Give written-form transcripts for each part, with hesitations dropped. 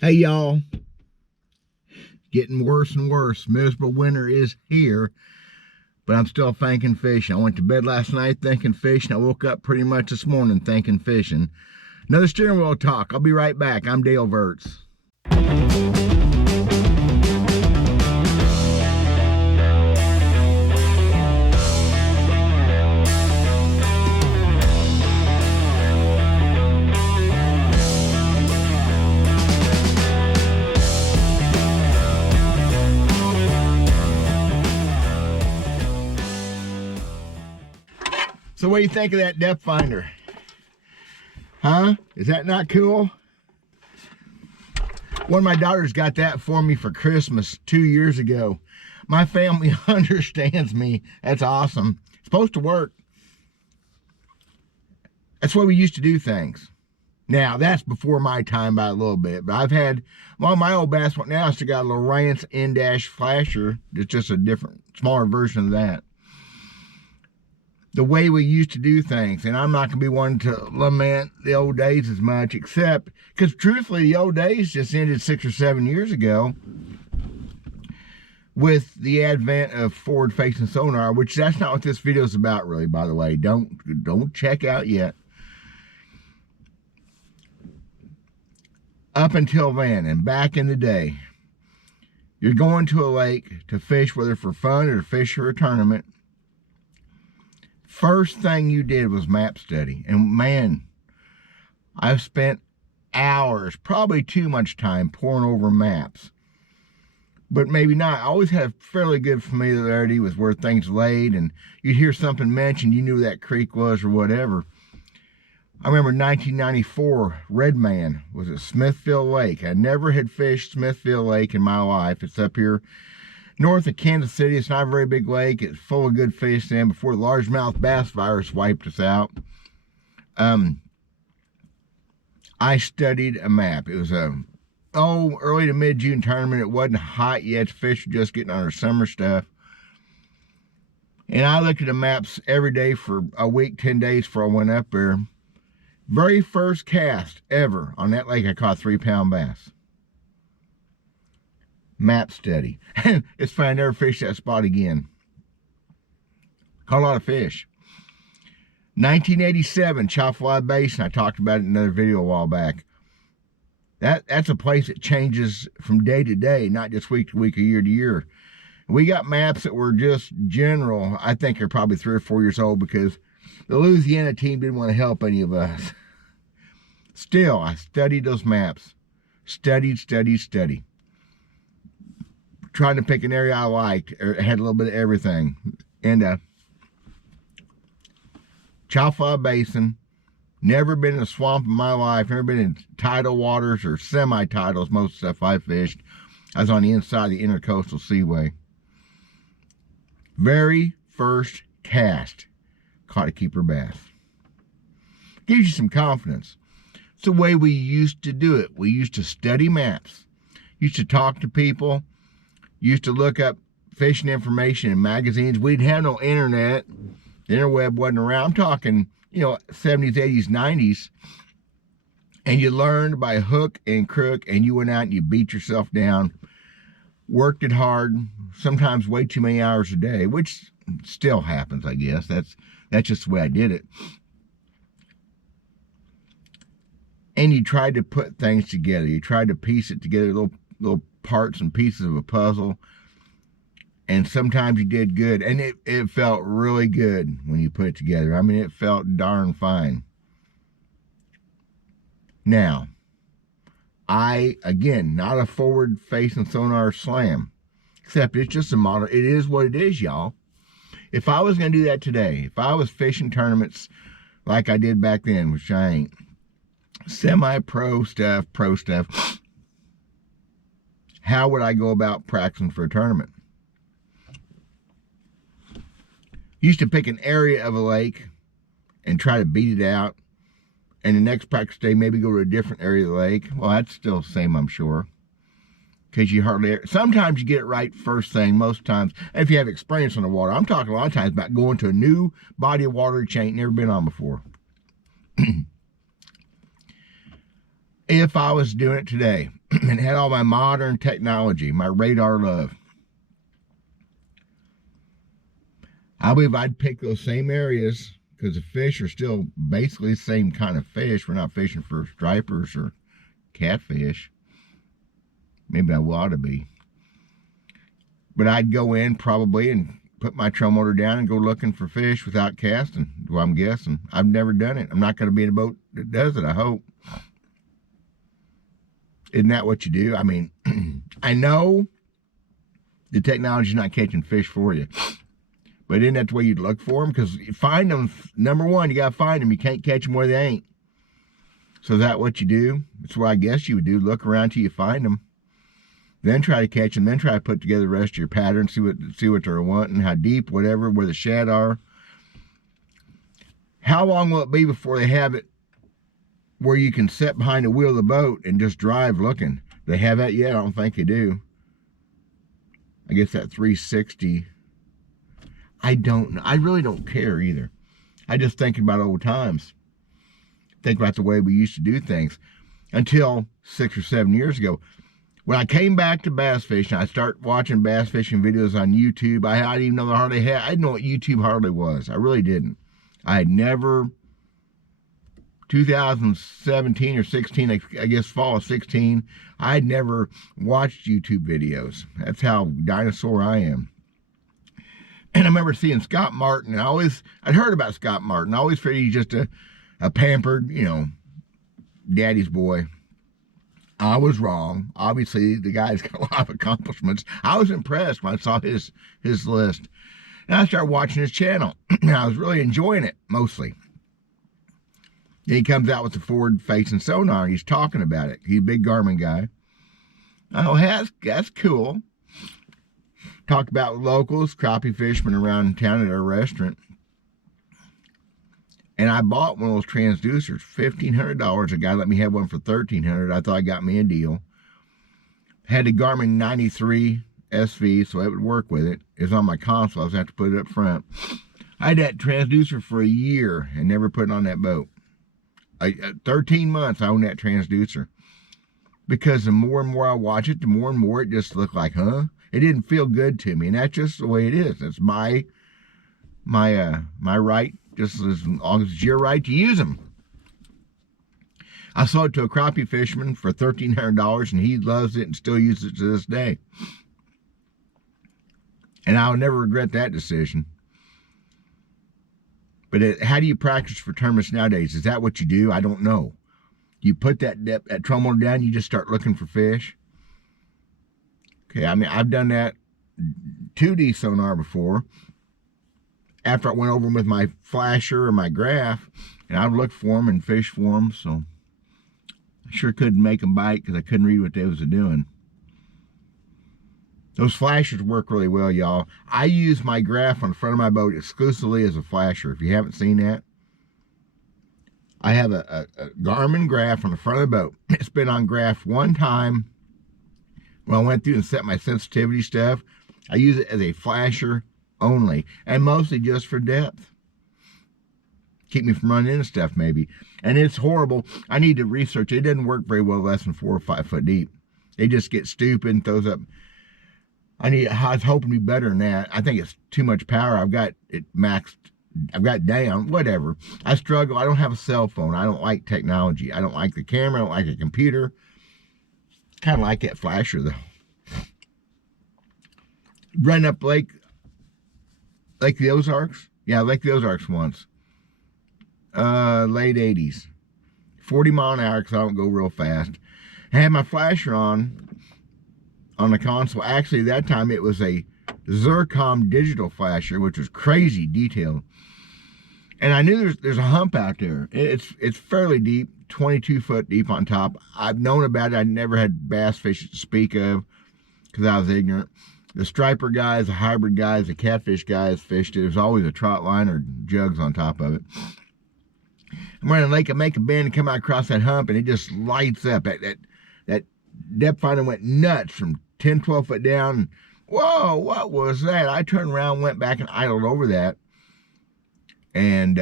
Hey y'all, getting worse and worse. Miserable winter is here, but I'm still thinking fishing. I went to bed last night thinking fishing. I woke up pretty much this morning thinking fishing. Another steering wheel talk. I'll be right back. I'm Dale Verts. So what do you think of that depth finder? Huh? Is that not cool? One of my daughters got that for me for Christmas 2 years ago. My family understands me. That's awesome. It's supposed to work. That's the way we used to do things. Now, that's before my time by a little bit. But I've had, well, my old bass one now still got a Lowrance in-dash flasher. It's just a different, smaller version of that. The way we used to do things, and I'm not going to be one to lament the old days as much, except because truthfully the old days just ended 6 or 7 years ago with the advent of forward-facing sonar, which that's not what this video is about, really. By the way, don't check out yet. Up until then, and back in the day, you're going to a lake to fish, whether for fun or to fish for a tournament. First thing you did was map study. And man, I've spent hours, probably too much time, poring over maps. But maybe not. I always had a fairly good familiarity with where things laid, and you'd hear something mentioned, you knew where that creek was or whatever. I remember 1994, Red Man was at Smithfield Lake. I never had fished Smithfield Lake in my life. It's up here north of Kansas City. It's not a very big lake. It's full of good fish then before the largemouth bass virus wiped us out. I studied a map. It was a early to mid-June tournament. It wasn't hot yet. Fish were just getting on their summer stuff. And I looked at the maps every day for a week, 10 days before I went up there. Very first cast ever on that lake, I caught a 3-pound bass. Map study. It's funny, I never fished that spot again. Caught a lot of fish. 1987, Chowfly Basin. I talked about it in another video a while back. That's a place that changes from day to day, not just week to week or year to year. We got maps that were just general. I think they're probably 3 or 4 years old because the Louisiana team didn't want to help any of us. Still, I studied those maps. Studied. Trying to pick an area I liked, or had a little bit of everything. And Chowfly Basin, never been in a swamp in my life, never been in tidal waters or semi-tidals, most stuff I fished. I was on the inside of the Intercoastal Seaway. Very first cast, caught a keeper bass. Gives you some confidence. It's the way we used to do it. We used to study maps, used to talk to people, used to look up fishing information in magazines. We didn't have no internet. The interweb wasn't around. I'm talking, 70s, 80s, 90s. And you learned by hook and crook, and you went out and you beat yourself down, worked it hard, sometimes way too many hours a day, which still happens, I guess. That's just the way I did it. And you tried to put things together. You tried to piece it together, little parts and pieces of a puzzle. And sometimes you did good. And it felt really good when you put it together. I mean, it felt darn fine. Now, again, not a forward-facing sonar slam. Except it's just a model. It is what it is, y'all. If I was going to do that today, if I was fishing tournaments like I did back then, which I ain't, semi-pro stuff, pro stuff, how would I go about practicing for a tournament? Used to pick an area of a lake and try to beat it out, and the next practice day maybe go to a different area of the lake. Well, that's still the same, I'm sure, because you hardly, sometimes you get it right first thing, most times, if you have experience on the water. I'm talking a lot of times about going to a new body of water that you ain't never been on before. If I was doing it today, and had all my modern technology, my radar love. I believe I'd pick those same areas because the fish are still basically the same kind of fish. We're not fishing for stripers or catfish. Maybe I ought to be. But I'd go in probably and put my trail motor down and go looking for fish without casting. Well, I'm guessing. I've never done it. I'm not going to be in a boat that does it, I hope. Isn't that what you do? I mean, I know the technology's not catching fish for you. But isn't that the way you'd look for them? Because you find them, number one, you got to find them. You can't catch them where they ain't. So is that what you do? That's what I guess you would do. Look around till you find them. Then try to catch them. Then try to put together the rest of your pattern. See what they're wanting, how deep, whatever, where the shad are. How long will it be before they have it where you can sit behind the wheel of the boat and just drive looking? Do they have that yet? I don't think they do. I guess that 360... I don't know. I really don't care either. I just think about old times. Think about the way we used to do things. Until 6 or 7 years ago. When I came back to bass fishing, I started watching bass fishing videos on YouTube. I didn't even know the hardly had. I didn't know what YouTube hardly was. I really didn't. I had never, 2017 or 16, I guess fall of 16, I had never watched YouTube videos. That's how dinosaur I am. And I remember seeing Scott Martin, and I'd heard about Scott Martin. I always figured he's just a pampered, daddy's boy. I was wrong. Obviously, the guy's got a lot of accomplishments. I was impressed when I saw his list. And I started watching his channel. And I was really enjoying it, mostly. Then he comes out with the forward-facing sonar, and he's talking about it. He's a big Garmin guy. Oh, that's cool. Talked about locals, crappie fishermen around town at our restaurant. And I bought one of those transducers, $1,500. A guy let me have one for $1,300. I thought I got me a deal. Had the Garmin 93 SV, so it would work with it. It was on my console. I was going to have to put it up front. I had that transducer for a year and never put it on that boat. 13 months I owned that transducer. Because the more and more I watch it, the more and more it just looked like, huh? It didn't feel good to me, and that's just the way it is. It's my right, just as long as it's your right to use them. I sold it to a crappie fisherman for $1,300, and he loves it and still uses it to this day. And I'll never regret that decision. But how do you practice for tournaments nowadays? Is that what you do? I don't know. You put that trail motor down, you just start looking for fish. Okay, I mean, I've done that 2D sonar before. After I went over them with my flasher or my graph, and I'd look for them and fish for them, so I sure couldn't make them bite because I couldn't read what they was doing. Those flashers work really well, y'all. I use my graph on the front of my boat exclusively as a flasher. If you haven't seen that, I have a Garmin graph on the front of the boat. It's been on graph one time. When I went through and set my sensitivity stuff, I use it as a flasher only, and mostly just for depth. Keep me from running into stuff, maybe. And it's horrible. I need to research it. It doesn't work very well less than 4 or 5 foot deep. They just get stupid and throws up. I was hoping to be better than that. I think it's too much power. I've got it maxed. I've got it down, whatever. I struggle. I don't have a cell phone. I don't like technology. I don't like the camera. I don't like a computer. Kind of like that flasher, though. Running up Lake the Ozarks? Yeah, Lake the Ozarks once. Late 80s. 40 mile an hour because I don't go real fast. I had my flasher on the console. Actually, that time it was a Zircom digital flasher, which was crazy detailed. And I knew there's a hump out there. It's fairly deep, 22 foot deep on top. I've known about it. I never had bass fish to speak of because I was ignorant. The striper guys, the hybrid guys, the catfish guys fished it. There's always a trot line or jugs on top of it. I'm running lake, I make a bend and come out across that hump, and it just lights up. That depth finder went nuts from 10, 12 foot down. Whoa, what was that? I turned around, went back, and idled over that. And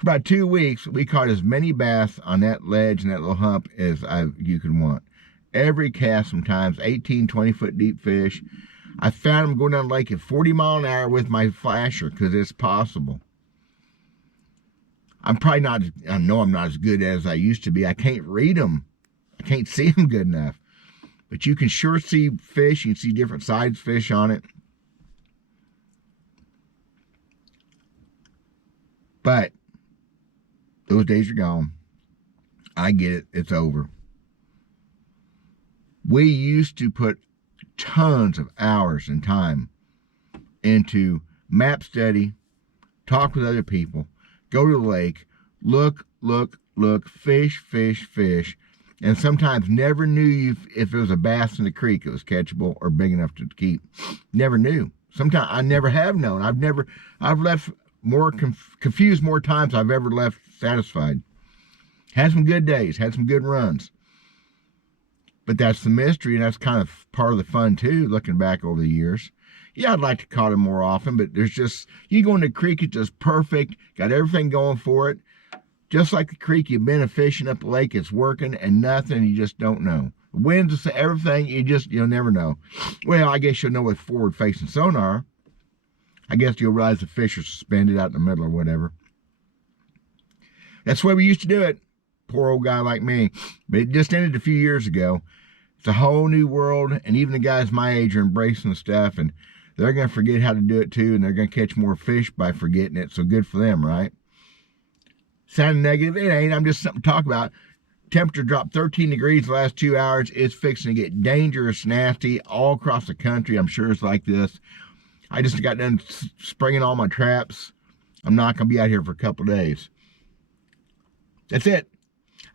For about 2 weeks, we caught as many bass on that ledge and that little hump as you could want. Every cast, sometimes 18, 20-foot deep fish. I found them going down the lake at 40 miles an hour with my flasher because it's possible. I'm probably not, I know I'm not as good as I used to be. I can't read them. I can't see them good enough. But you can sure see fish. You can see different size fish on it. But those days are gone. I get it. It's over. We used to put tons of hours and time into map study, talk with other people, go to the lake, look, fish, and sometimes never knew if there was a bass in the creek that was catchable or big enough to keep. Never knew. Sometimes I never have known. I've left more confused more times I've ever left satisfied. Had some good days, had some good runs. But that's the mystery, and that's kind of part of the fun too, looking back over the years. Yeah, I'd like to caught them more often, but there's just, you go in the creek, it's just perfect, got everything going for it. Just like the creek, you've been fishing up the lake, it's working, and nothing, you just don't know. The winds, everything, you'll never know. Well, I guess you'll know with forward-facing sonar. I guess you'll realize the fish are suspended out in the middle or whatever. That's the way we used to do it. Poor old guy like me. But it just ended a few years ago. It's a whole new world, and even the guys my age are embracing the stuff, and they're going to forget how to do it too, and they're going to catch more fish by forgetting it, so good for them, right? Sounding negative? It ain't. I'm just something to talk about. Temperature dropped 13 degrees the last 2 hours. It's fixing to get dangerous, nasty all across the country. I'm sure it's like this. I just got done springing all my traps. I'm not going to be out here for a couple of days. That's it.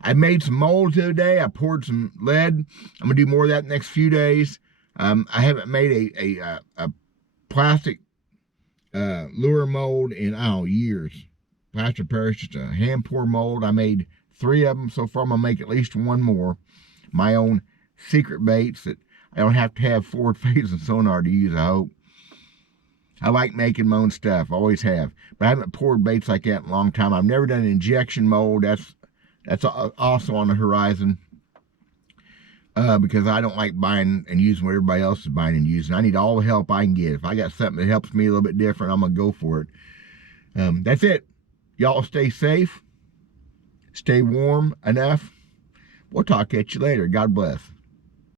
I made some mold today. I poured some lead. I'm going to do more of that the next few days. I haven't made a plastic lure mold in, years. Plaster Paris, just a hand pour mold. I made 3 of them so far. I'm going to make at least 1 more. My own secret baits that I don't have to have forward-facing sonar to use, I hope. I like making my own stuff, always have. But I haven't poured baits like that in a long time. I've never done an injection mold. That's also on the horizon. Because I don't like buying and using what everybody else is buying and using. I need all the help I can get. If I got something that helps me a little bit different, I'm going to go for it. That's it. Y'all stay safe. Stay warm enough. We'll talk at you later. God bless.